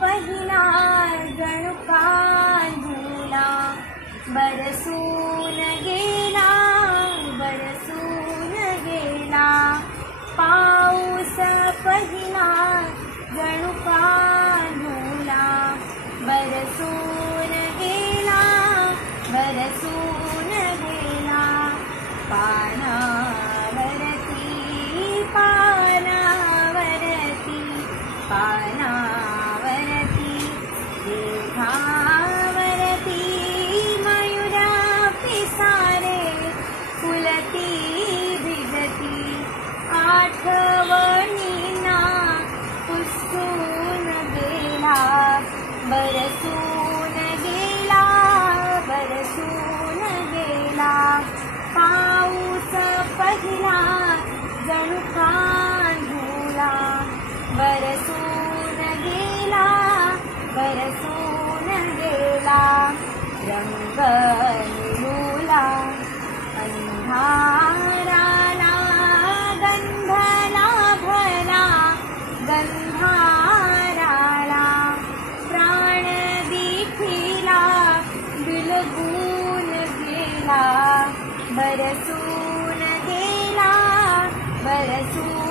पहिला जणू कांझुला बरसून गेला बरसून गेला पाऊस पहिला जणू कांझुला बरसून गेला बरसून गेला पानावरती पानावरती पानावरती देहावरती मयुरा पिसारे फुलती भिजती आठवणींना पुसून गेला बरसून गेला बरसून गेला पाऊस पहिला जणू कांझुला बरसून गेला बरसून गेला रंग निळूला अंधाराला गंध लाभला गंधाराला प्राण दिठीला बिलगून गेला बरसून गेला बरसून